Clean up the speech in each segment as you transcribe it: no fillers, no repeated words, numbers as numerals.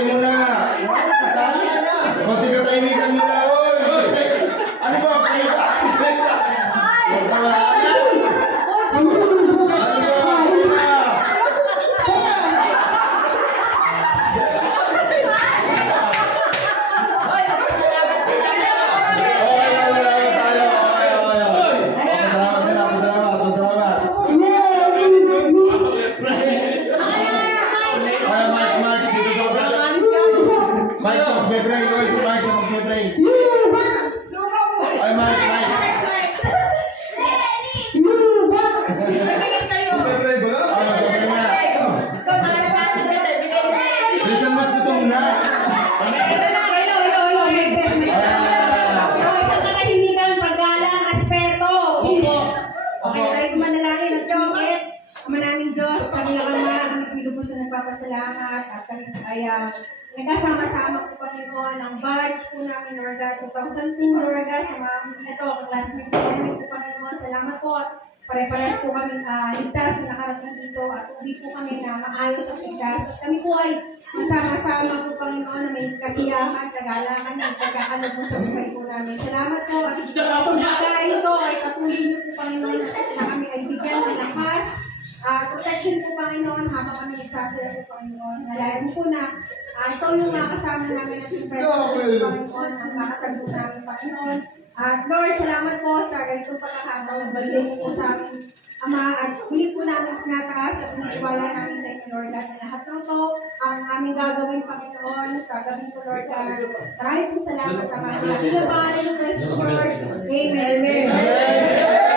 Pray mo na. Magtigatahimikan nyo na, oy. Ano ba? Pray ba? Mike, sa mag-pray. Mike, sa mag-pray. Ay, Mike. Mag-pray ba? Mag-pray na. Listen, magtutong na. Isang katahimikan, paggalang, aspeto. Okay, tayo kumanalangin at jokit. Ama naming Diyos, kami na kami pinubos na nagpapasalamat at kami kaya nagkasama-sama po Panginoon ang batch po namin, Lord God, 2002, Lord God, sa mga ito, classmate po namin po Panginoon. Salamat po at pare-pares po kami ligtas na nakarating dito at uwi po kami na maayos at ligtas. At kami po ay masama-sama po Panginoon na may kasiyahan, kagalangan, at pagkakalog po sa buhay po namin. Salamat po at itong pagkain ito ay patuloy niyo po Panginoon na kami ay bigyan ng lakas. Protection po Panginoon habang kami nagsasaya po Panginoon. Nalayan po na ito yung makasama namin at yung presence po Panginoon ang makatago namin Panginoon. At Lord, salamat po sa ganitong pagkakataon. Balik po sa amin Ama at huli po namin pinataas at pinitiwala namin sa inyo Lord God. Sa lahat ng to ang aming gagawin Panginoon sa gabing ko Lord God. Maraming po salamat Ama. Sa ilang pangalan ng Jesus Lord. Amen. Amen.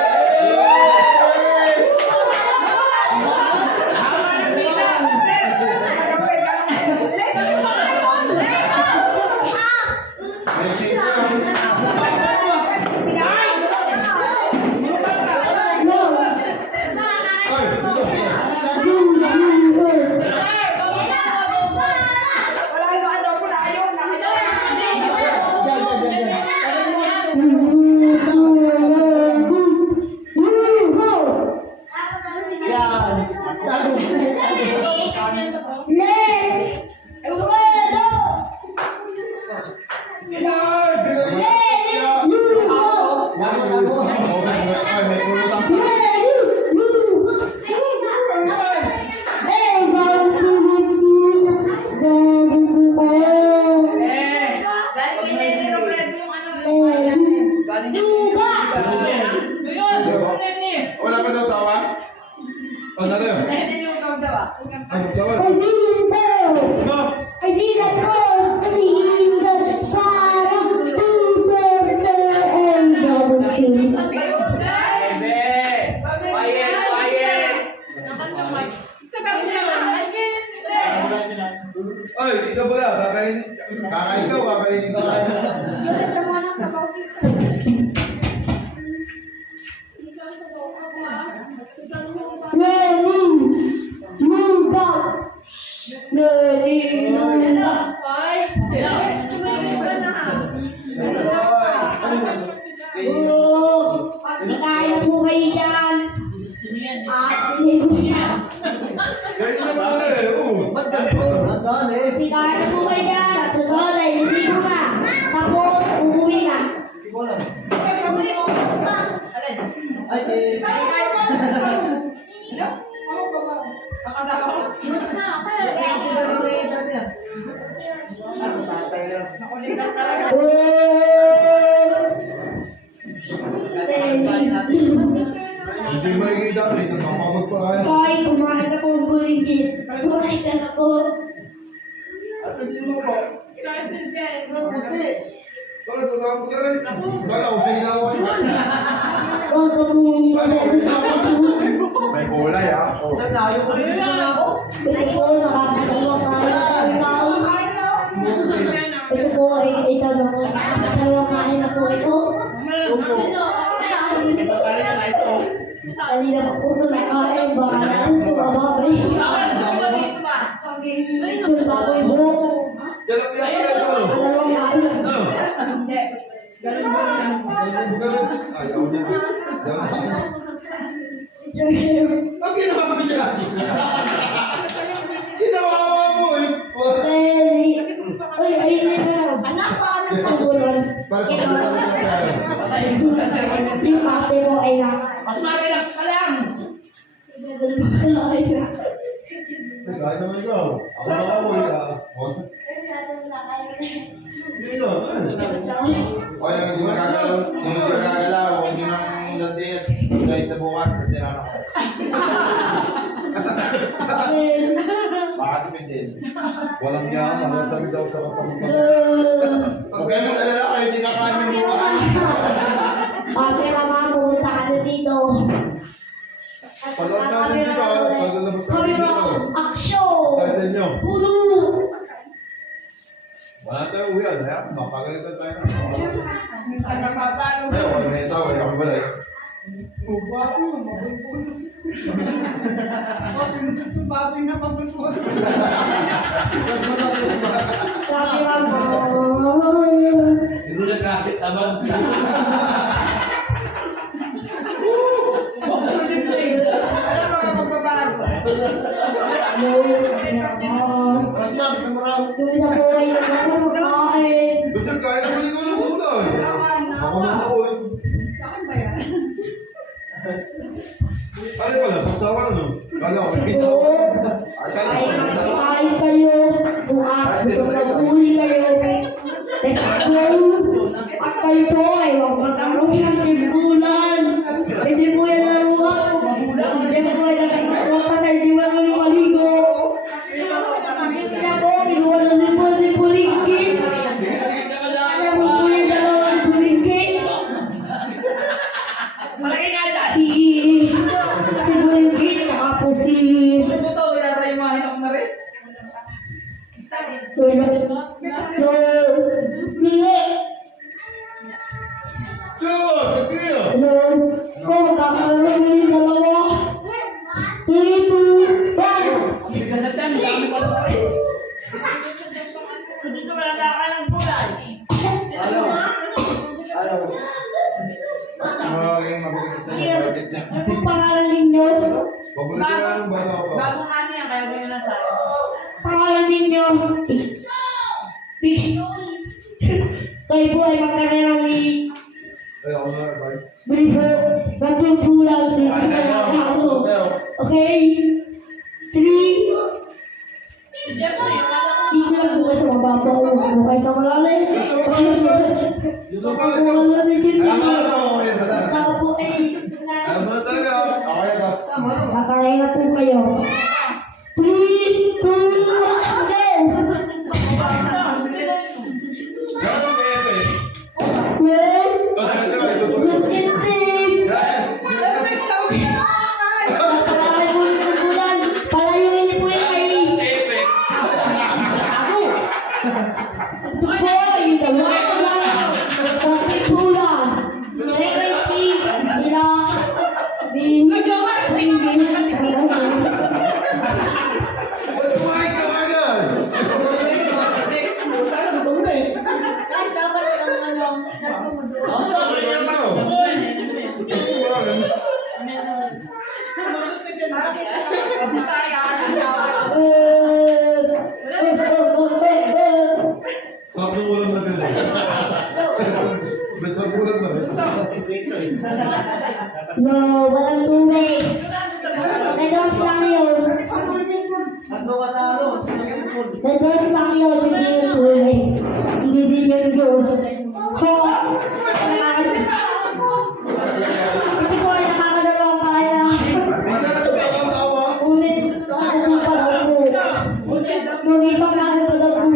Wala pa daw sawa? O, nari yun? Oy, ikaw ba? Kakain ka, kakainin ka. Kaya po kayo dyan. Kaya naman na eh, Ba't ganito? Si kaya po kayo dyan. At sa tawad ay hindi ko na. Tapos, uuwi na. Hindi ko alam. Ay, hindi makikita rin. Mamamagpakain. Hoy, kumain na po ang buligid. Kumain na po. at hindi mo po. Puti. Bakit sasama ka rin? Bala, okay na ako. Huwag ka pong Ano, okay na ako. May kulay ha. Oh. Nalayo ko rin dito na ako. ito po, nakakatawa kain ng tao. Ito po ay ito na po. Nakakatawa kain na po ito. Kanina pa po ito nakain. Baka natin po bababay. Ito na po yung buhok. Jalap yan ka ito. Dalawang kain. Ano? Galit. Ayaw niya. Ang ginawa mo siya. Ginawa mo eh. Para pagkakita Yung ate mo ay na. Mas marilak ka lang. Ay na. kahit naman ikaw. Ako na ako. Hindi na. O yung hindi magagalaw, hindi nang landit. Kahit na bukas, hindi na ako. Baka tipid. Walang yaman. Ang sabi daw sa kapamukha. Huwag kayo mag-alala kayo, hindi kakain yung bukas. Ate ka mga pumunta ka na dito. Pag-alala natin dito. Pag-alabas Kami natin mga dito. aksyon! Tayo sa inyo. Pulo! Wala tayo uwihan. Ayan, mapagalitan tayo na. Ayaw, wala na isa, wala kami balay. Sabi ka mo. Hindi na kahit abang. Mas ma'am, sa marami. Yung sa buhay na naman magkain. Gusto kaya na muli ko ng muna. Ako na ako. Ano pala? Sasawa no? Kala ko. Oo. Ay, makakain kayo. Bukas, magpapuli kayo. Let's go. At kayo po ay huwag magkaroon ng timbulan. Hindi po yan naruha. Hindi po yan nakikita na hindi mo naman maligo. Kaya po, kinuha ng libo-libo-linggit. Kaya po po yung dalawang libo-linggit. Malaki nga dyan. Si Bulinggit, saka po si... Ano to? Inarayimahin ako na rin. Sure! Clear! Bigas at yan, dami ko na rin. Dito malaga ka ng gulay. Ano? Ano? Magiging mabigat na yung budget niya. Ano pangalan ninyo? Paborito na ng bata ko pa. Bagong ano yan, kaya ganyan na tayo. Pangalan ninyo? Kayo po ay magkarera ni Ay, ako na. Bye. Bribo. Magtutulaw sa ako. Okay? 3. Dito lang po kayo sa mababaw. Huwag kayo sa malalim. Gusto ko Huwag ito. kayo sa Alam mo malalim. na ako ngayon. Tao po ay Alam mo na talaga. Ako yan ba? nakarera po kayo. 3, 2, 1, go! Gano'n kayo ito eh? Well, Oh, teka, teka. Ito, ito, good ito. ending! Yan. Napakalayo po yung bulan. Palayuin niyo po yung kay... Ito po, yung dalawa ko lang. Pati bulan. Legacy, sila, din, Ba't kumain ka agad? Sarap ng ulam na ganun. Basta ulam na. No, walang tubig. Nados lang yun. Ando ka sa ano? Nados lang yun, hindi yung tubig. Hindi din yung Diyos. Ho!